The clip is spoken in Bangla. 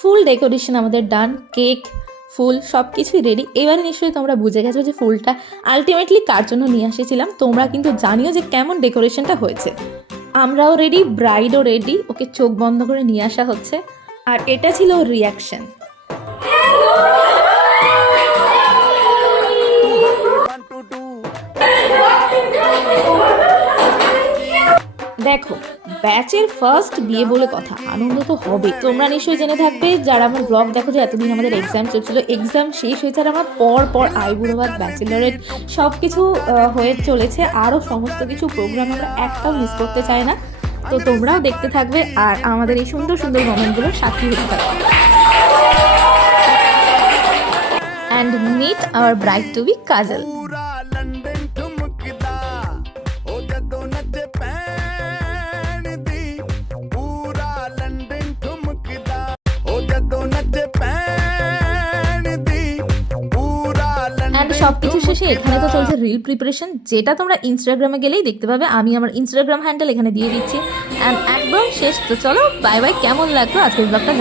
ফুল ডেকোরেশন আমাদের ডান, কেক, ফুল সব কিছুই রেডি। এবারে নিশ্চয়ই তোমরা বুঝে গেছো যে ফুলটা আলটিমেটলি কার জন্য নিয়ে এসেছিলাম। তোমরা কিন্তু জানিও যে কেমন ডেকোরেশনটা হয়েছে। আমরাও রেডি, ব্রাইডও রেডি, ওকে চোখ বন্ধ করে নিয়ে আসা হচ্ছে। আর এটা ছিল ওর রিয়াকশন। দেখো, ব্যাচের ফার্স্ট বিয়ে বলে কথা, আনন্দ তো হবে। তোমরা নিশ্চয়ই জেনে থাকবে যারা আমার ব্লগ দেখো যে এতদিন আমাদের এক্সাম চলছিল, এক্সাম শেষ হয়েছে আর আমার পর আইবুড়োভাত, ব্যাচেলারেট সব কিছু হয়ে চলেছে। আরও সমস্ত কিছু প্রোগ্রাম আমরা একটাও মিস করতে চাই না। তো তোমরাও দেখতে থাকবে আর আমাদের এই সুন্দর সুন্দর মোমেন্টগুলোর সাক্ষী হতে থাকবে। And meet our bride to be Kajal. অ্যান্ড সব কিছু শেষে এখানে তো চলছে রিল প্রিপারেশন, যেটা তোমরা ইনস্টাগ্রামে গেলেই দেখতে পাবে। আমি আমার ইনস্টাগ্রাম হ্যান্ডেল এখানে দিয়ে দিচ্ছি। অ্যান্ড একদম শেষ। তো চলো বাই বাই। কেমন লাগলো আজকের ব্লগটা